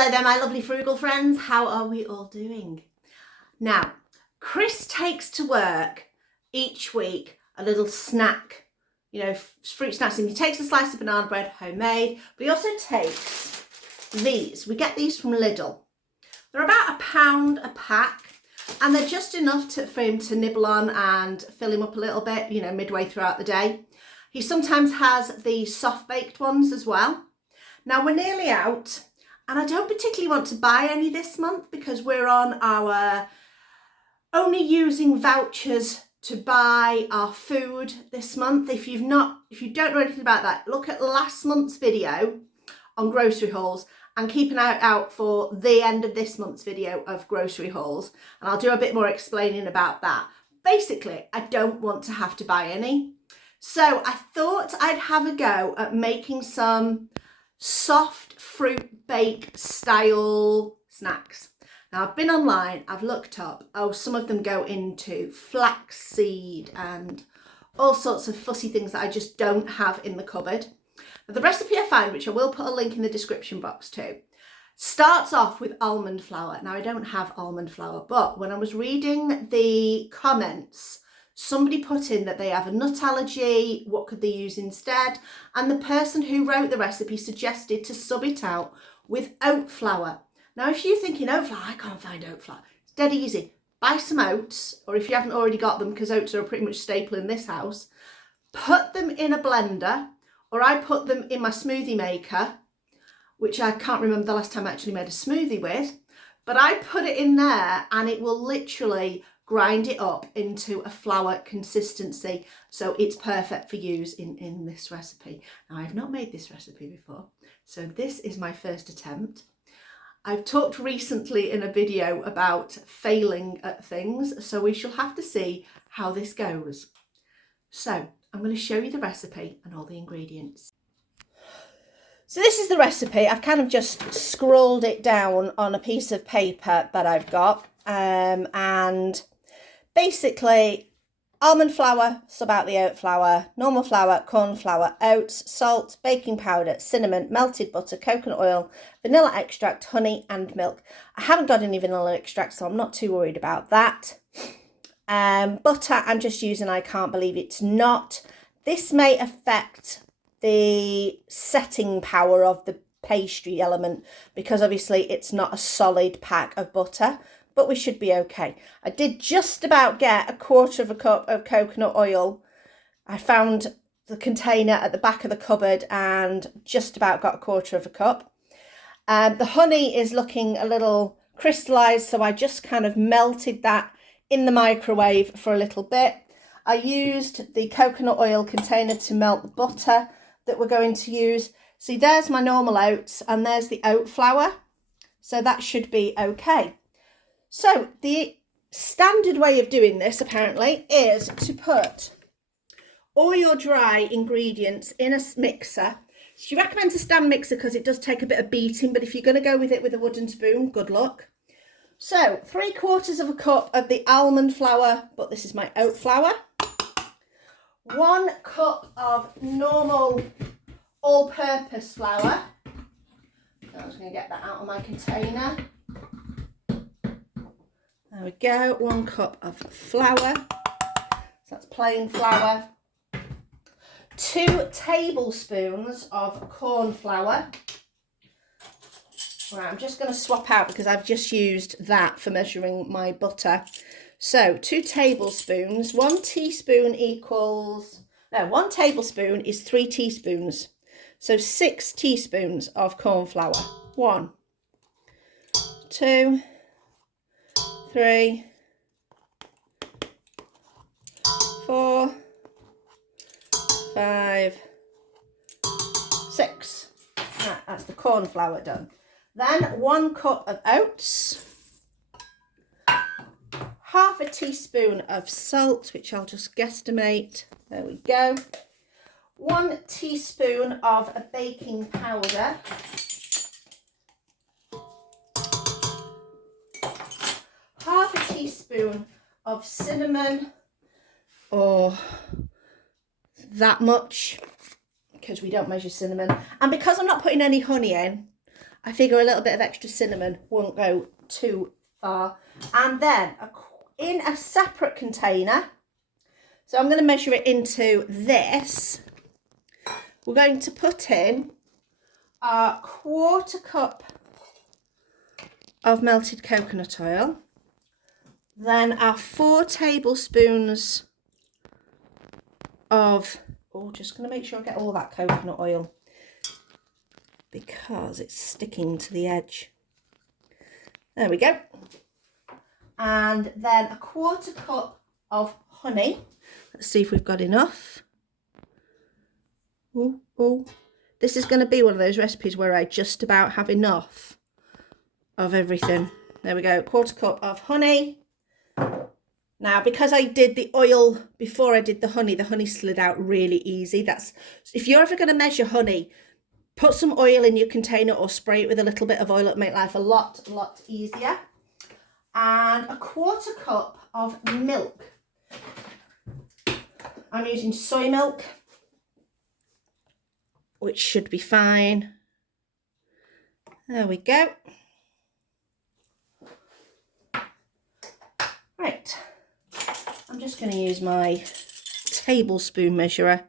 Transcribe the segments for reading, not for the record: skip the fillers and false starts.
Hello there, my lovely frugal friends. How are we all doing? Now, Chris takes to work each week a little snack, you know, fruit snacks. And he takes a slice of banana bread, homemade, but he also takes these. We get these from Lidl. They're about £1 a pack, and they're just enough for him to nibble on and fill him up a little bit, you know, midway throughout the day. He sometimes has the soft baked ones as well. Now we're nearly out. And I don't particularly want to buy any this month because we're on our only using vouchers to buy our food this month. If you don't know anything about that, look at last month's video on grocery hauls and keep an eye out for the end of this month's video of grocery hauls. And I'll do a bit more explaining about that. Basically, I don't want to have to buy any. So I thought I'd have a go at making some soft fruit bake style snacks. Now I've been online, I've looked up, some of them go into flaxseed and all sorts of fussy things that I just don't have in the cupboard. Now, the recipe I found, which I will put a link in the description box too, starts off with almond flour. Now I don't have almond flour, but when I was reading the comments, somebody put in that they have a nut allergy, what could they use instead? And the person who wrote the recipe suggested to sub it out with oat flour. Now, if you're thinking oat flour, I can't find oat flour. It's dead easy. Buy some oats, or if you haven't already got them, because oats are pretty much staple in this house, put them in a blender, or I put them in my smoothie maker, which I can't remember the last time I actually made a smoothie with, but I put it in there and it will literally grind it up into a flour consistency, so it's perfect for use in this recipe. Now, I've not made this recipe before, so this is my first attempt. I've talked recently in a video about failing at things, so we shall have to see how this goes. So I'm going to show you the recipe and all the ingredients. So this is the recipe. I've kind of just scrawled it down on a piece of paper that I've got, and basically, almond flour, sub out the oat flour, normal flour, corn flour, oats, salt, baking powder, cinnamon, melted butter, coconut oil, vanilla extract, honey and milk. I haven't got any vanilla extract, so I'm not too worried about that. Butter, I'm just using I can't believe it's not. This may affect the setting power of the pastry element because obviously it's not a solid pack of butter. But we should be okay. I did just about get 1/4 cup of coconut oil. I found the container at the back of the cupboard and just about got 1/4 cup. The honey is looking a little crystallized, so I just kind of melted that in the microwave for a little bit. I used the coconut oil container to melt the butter that we're going to use. See, there's my normal oats and there's the oat flour. So that should be okay. So the standard way of doing this apparently is to put all your dry ingredients in a mixer. She recommends a stand mixer because it does take a bit of beating, but if you're going to go with it with a wooden spoon, good luck. So 3/4 cup of the almond flour, but this is my oat flour. 1 cup of normal all-purpose flour. I'm just going to get that out of my container. There we go, 1 cup of flour, so that's plain flour. 2 tablespoons of corn flour. Right, I'm just going to swap out because I've just used that for measuring my butter. So 2 tablespoons, 1 teaspoon equals, no, 1 tablespoon is 3 teaspoons. So 6 teaspoons of corn flour. 1, 2, 3, 4, 5, 6. Right, that's the corn flour done. Then 1 cup of oats, 1/2 teaspoon of salt, which I'll just guesstimate. There we go. 1 teaspoon of baking powder. 1/2 teaspoon of cinnamon, or that much, because we don't measure cinnamon. And because I'm not putting any honey in, I figure a little bit of extra cinnamon won't go too far. And then in a separate container, so I'm going to measure it into this, we're going to put in a 1/4 cup of melted coconut oil, then our 4 tablespoons of, just going to make sure I get all that coconut oil because it's sticking to the edge. There we go. And then a 1/4 cup of honey. Let's see if we've got enough. Oh, this is going to be one of those recipes where I just about have enough of everything. There we go, 1/4 cup of honey. Now, because I did the oil before I did the honey slid out really easy. That's, if you're ever going to measure honey, put some oil in your container or spray it with a little bit of oil. It'll make life a lot easier. And a 1/4 cup of milk. I'm using soy milk, which should be fine. There we go. Right, I'm just going to use my tablespoon measurer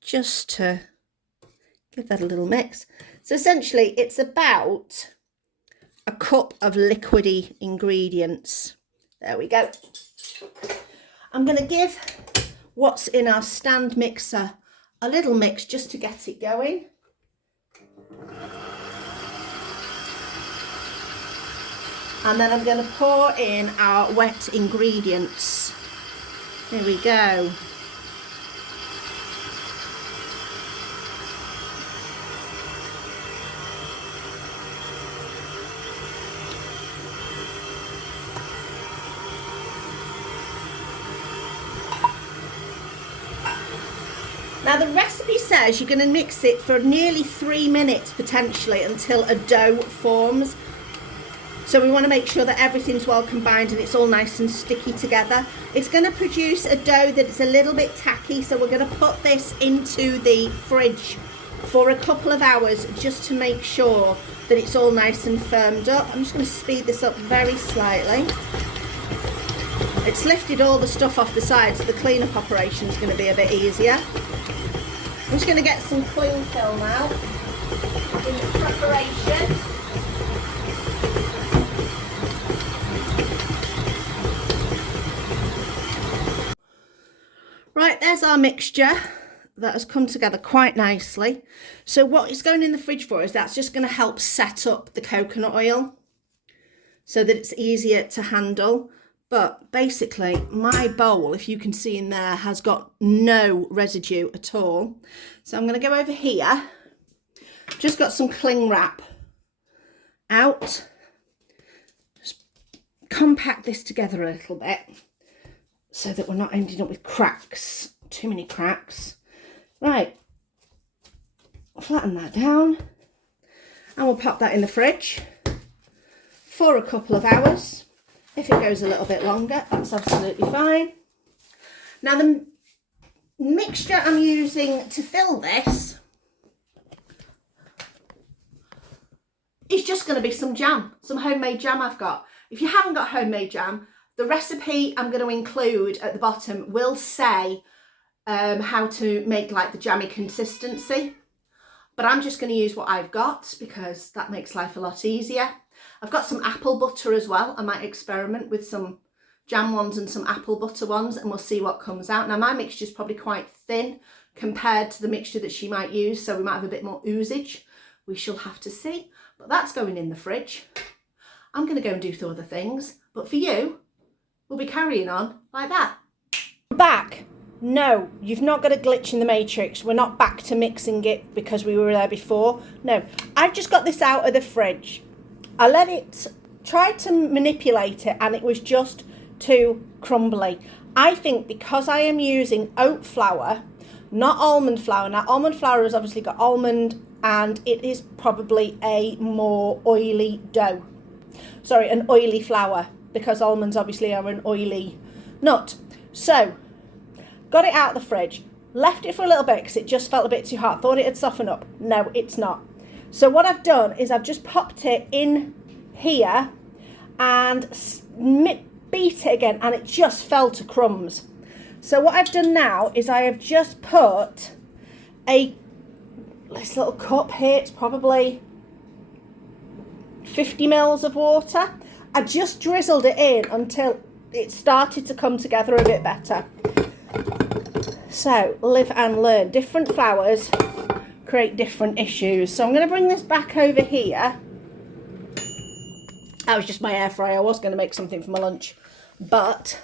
just to give that a little mix. So essentially it's about a cup of liquidy ingredients. There we go. I'm going to give what's in our stand mixer a little mix just to get it going. And then I'm going to pour in our wet ingredients. Here we go. Now the recipe says you're going to mix it for nearly 3 minutes potentially until a dough forms. So we want to make sure that everything's well combined and it's all nice and sticky together. It's going to produce a dough that's a little bit tacky, so we're going to put this into the fridge for a couple of hours just to make sure that it's all nice and firmed up. I'm just going to speed this up very slightly. It's lifted all the stuff off the side, so the cleanup operation is going to be a bit easier. I'm just going to get some cling film out in preparation. Right, there's our mixture that has come together quite nicely. So what it's going in the fridge for is that's just going to help set up the coconut oil so that it's easier to handle. But basically my bowl, if you can see in there, has got no residue at all. So I'm going to go over here. Just got some cling wrap out. Just compact this together a little bit so that we're not ending up with cracks, too many cracks. Right, flatten that down and we'll pop that in the fridge for a couple of hours. If it goes a little bit longer, that's absolutely fine. Now the mixture I'm using to fill this is just going to be some jam, some homemade jam I've got. If you haven't got homemade jam, the recipe I'm going to include at the bottom will say how to make like the jammy consistency, but I'm just going to use what I've got because that makes life a lot easier. I've got some apple butter as well. I might experiment with some jam ones and some apple butter ones and we'll see what comes out. Now my mixture is probably quite thin compared to the mixture that she might use, so we might have a bit more oozage. We shall have to see, but that's going in the fridge. I'm going to go and do some other things, but for you, we'll be carrying on like that. Back. No, you've not got a glitch in the matrix. We're not back to mixing it because we were there before. No, I've just got this out of the fridge. I let it, tried to manipulate it and it was just too crumbly. I think because I am using oat flour, not almond flour. Now almond flour has obviously got almond and it is probably a more oily dough. Sorry, an oily flour, because almonds obviously are an oily nut. So, got it out of the fridge, left it for a little bit because it just felt a bit too hot. Thought it had softened up. No, it's not. So what I've done is I've just popped it in here and beat it again, and it just fell to crumbs. So what I've done now is I have just put this little cup here, it's probably 50 mils of water. I just drizzled it in until it started to come together a bit better. So live and learn. Different flowers create different issues. So I'm going to bring this back over here. That was just my air fryer. I was going to make something for my lunch, but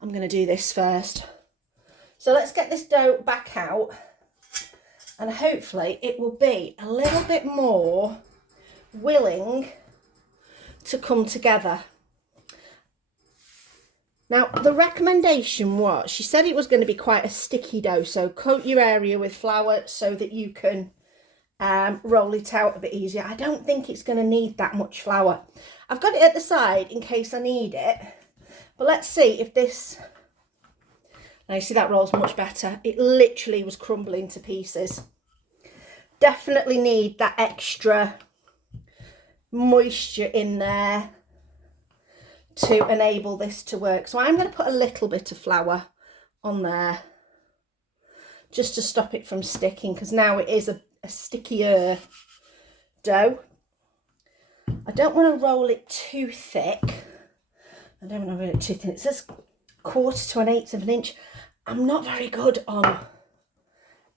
I'm going to do this first. So let's get this dough back out, and hopefully it will be a little bit more willing to come together. Now, the recommendation was, she said it was going to be quite a sticky dough, so coat your area with flour so that you can roll it out a bit easier. I don't think it's going to need that much flour. I've got it at the side in case I need it, but let's see if this... Now you see that rolls much better. It literally was crumbling to pieces. Definitely need that extra moisture in there to enable this to work. So I'm going to put a little bit of flour on there just to stop it from sticking, because now it is a stickier dough. I don't want to roll it too thick. I don't want to roll it too thin. It says 1/4 to 1/8 of an inch. I'm not very good on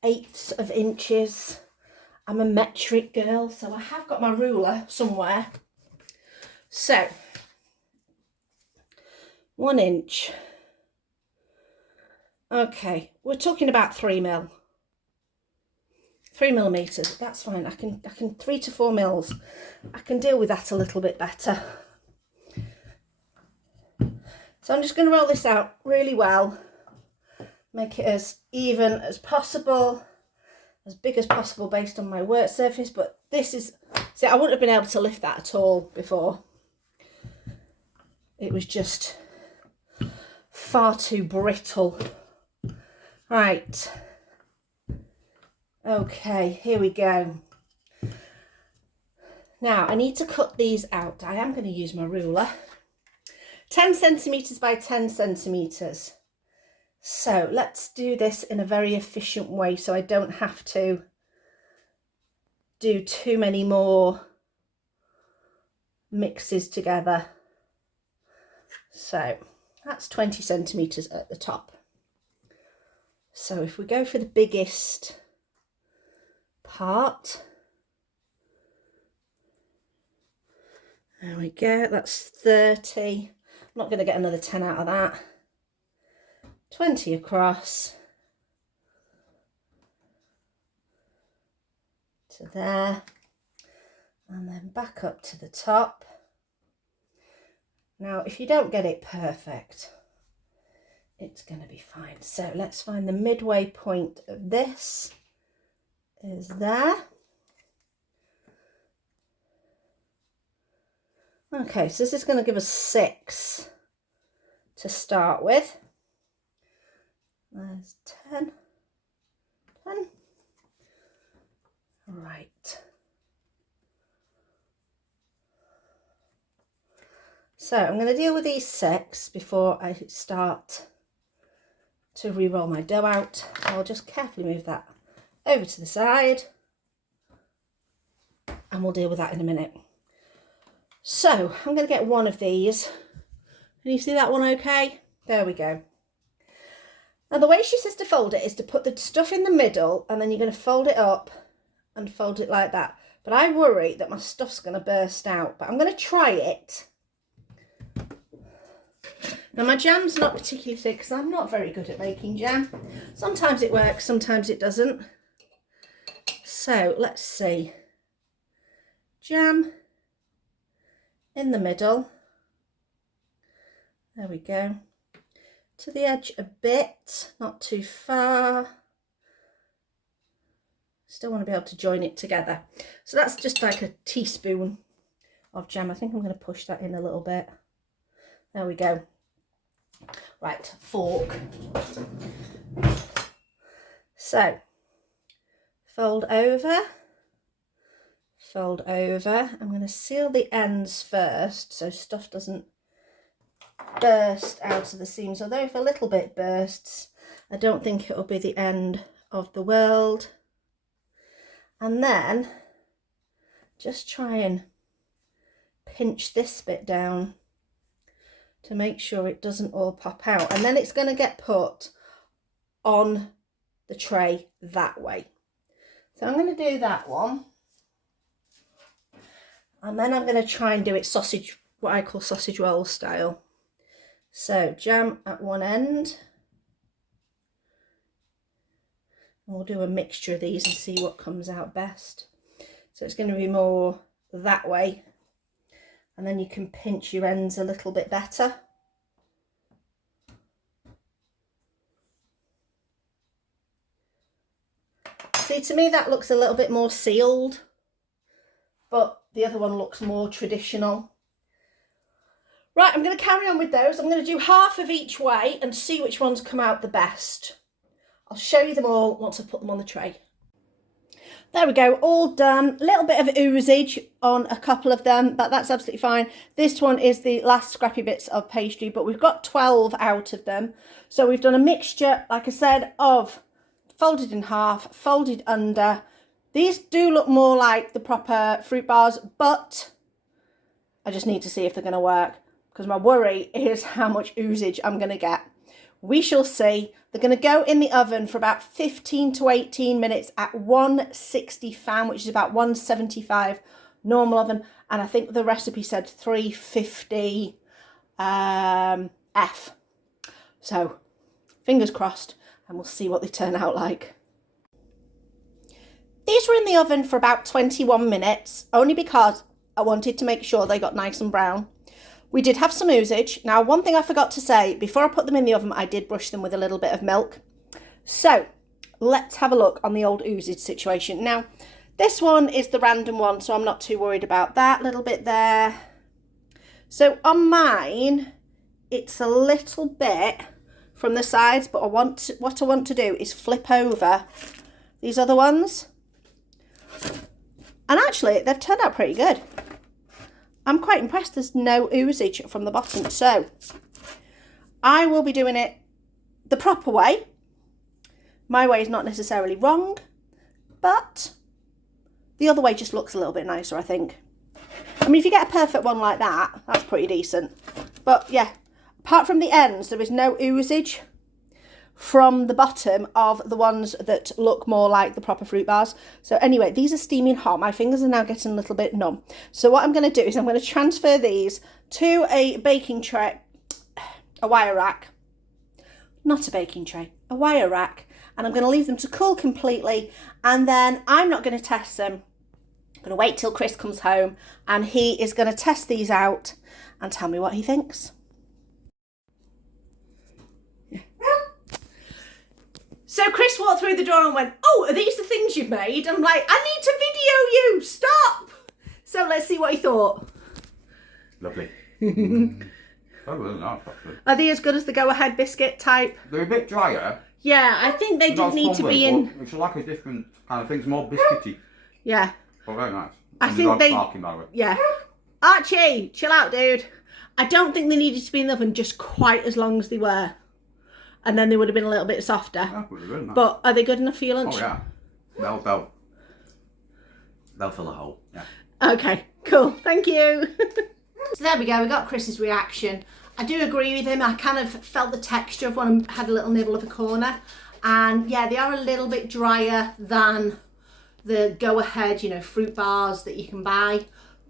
1/8 of inches. I'm a metric girl, so I have got my ruler somewhere. So 1 inch. Okay, we're talking about 3 mil. 3 millimeters, that's fine. I can 3 to 4 mils. I can deal with that a little bit better. So I'm just going to roll this out really well. Make it as even as possible, as big as possible based on my work surface. But this is, see, I wouldn't have been able to lift that at all before. It was just far too brittle. Right. Okay, here we go. Now I need to cut these out. I am going to use my ruler. 10 centimetres by 10 centimetres. So let's do this in a very efficient way so I don't have to do too many more mixes together. So that's 20 centimetres at the top. So if we go for the biggest part, there we go, that's 30. I'm not going to get another 10 out of that. 20 across to there, and then back up to the top. Now if you don't get it perfect, it's going to be fine. So let's find the midway point of this is there. Okay, so this is going to give us 6 to start with. There's 10. Right. So I'm going to deal with these 6 before I start to re-roll my dough out. I'll just carefully move that over to the side and we'll deal with that in a minute. So I'm going to get one of these. Can you see that one okay? There we go. Now the way she says to fold it is to put the stuff in the middle and then you're going to fold it up and fold it like that. But I worry that my stuff's going to burst out, but I'm going to try it. Now my jam's not particularly thick because I'm not very good at making jam. Sometimes it works, sometimes it doesn't. So let's see. Jam in the middle. There we go. To the edge a bit, not too far. Still want to be able to join it together. So that's just like a teaspoon of jam. I think I'm going to push that in a little bit. There we go. Right, fork. So fold over, fold over. I'm going to seal the ends first so stuff doesn't burst out of the seams, although if a little bit bursts, I don't think it'll be the end of the world. And then just try and pinch this bit down to make sure it doesn't all pop out, and then it's going to get put on the tray that way. So I'm going to do that one, and then I'm going to try and do it sausage, what I call sausage roll style. So jam at one end, and we'll do a mixture of these and see what comes out best. So it's going to be more that way, and then you can pinch your ends a little bit better. See, to me that looks a little bit more sealed, but the other one looks more traditional. Right, I'm going to carry on with those. I'm going to do half of each way and see which ones come out the best. I'll show you them all once I've put them on the tray. There we go, all done. A little bit of oozage on a couple of them, but that's absolutely fine. This one is the last scrappy bits of pastry, but we've got 12 out of them. So we've done a mixture, like I said, of folded in half, folded under. These do look more like the proper fruit bars, but I just need to see if they're going to work, because my worry is how much oozage I'm going to get. We shall see. They're going to go in the oven for about 15 to 18 minutes at 160 fan, which is about 175 normal oven. And I think the recipe said 350 F. So fingers crossed, and we'll see what they turn out like. These were in the oven for about 21 minutes, only because I wanted to make sure they got nice and brown. We did have some oozage. Now, one thing I forgot to say, before I put them in the oven, I did brush them with a little bit of milk. So let's have a look on the old oozage situation. Now, this one is the random one, so I'm not too worried about that little bit there. So on mine, it's a little bit from the sides, but what I want to do is flip over these other ones. And actually, they've turned out pretty good. I'm quite impressed there's no oozage from the bottom. So I will be doing it the proper way. My way is not necessarily wrong, but the other way just looks a little bit nicer, I think. I mean, if you get a perfect one like that, that's pretty decent. But yeah, apart from the ends, there is no oozage from the bottom of the ones that look more like the proper fruit bars. So anyway, these are steaming hot. My fingers are now getting a little bit numb. So what I'm going to do is I'm going to transfer these to a baking tray, a wire rack, not a baking tray, a wire rack. And I'm going to leave them to cool completely. And then I'm not going to test them. I'm going to wait till Chris comes home and he is going to test these out and tell me what he thinks. So Chris walked through the door and went, "Oh, are these the things you've made?" I'm like, "I need to video you, stop!" So let's see what he thought. Lovely. Oh, really nice, actually. Are they as good as the go-ahead biscuit type? They're a bit drier. Yeah, I think they did need to be in... It's like a different kind of thing. It's more biscuity. Yeah. But very nice. I think they... Barking, by the way. Yeah. Archie, chill out, dude. I don't think they needed to be in the oven just quite as long as they were. And then they would have been a little bit softer. Yeah, really nice. But are they good enough for your lunch? Oh, yeah. They'll fill a hole. Yeah. Okay, cool. Thank you. So there we go. We got Chris's reaction. I do agree with him. I kind of felt the texture of one and had a little nibble of a corner. And yeah, they are a little bit drier than the go-ahead, fruit bars that you can buy.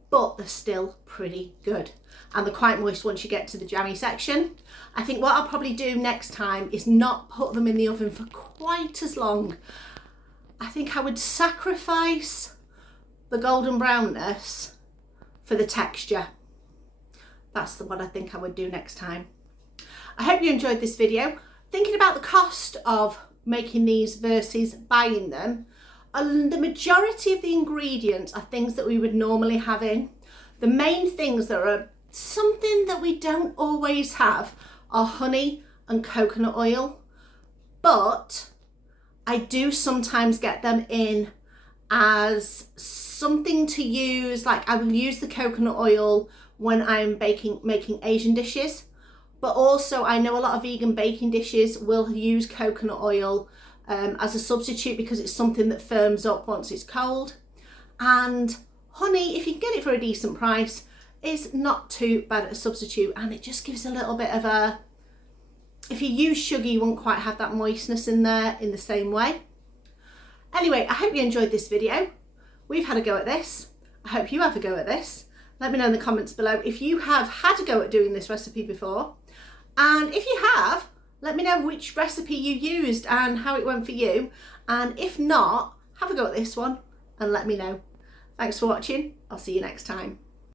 But they're still pretty good. And they're quite moist once you get to the jammy section. I think what I'll probably do next time is not put them in the oven for quite as long. I think I would sacrifice the golden brownness for the texture. That's what I think I would do next time. I hope you enjoyed this video. Thinking about the cost of making these versus buying them, the majority of the ingredients are things that we would normally have in. The main things that are something that we don't always have are honey and coconut oil, but I do sometimes get them in as something to use. Like, I will use the coconut oil when I'm making Asian dishes, but also I know a lot of vegan baking dishes will use coconut oil as a substitute because it's something that firms up once it's cold. And honey, if you can get it for a decent price, is not too bad a substitute, and it just gives a little bit of a, if you use sugar you won't quite have that moistness in there in the same way. Anyway, I hope you enjoyed this video. We've had a go at this. I hope you have a go at this. Let me know in the comments below if you have had a go at doing this recipe before, and if you have, let me know which recipe you used and how it went for you, and if not, have a go at this one and let me know. Thanks for watching. I'll see you next time.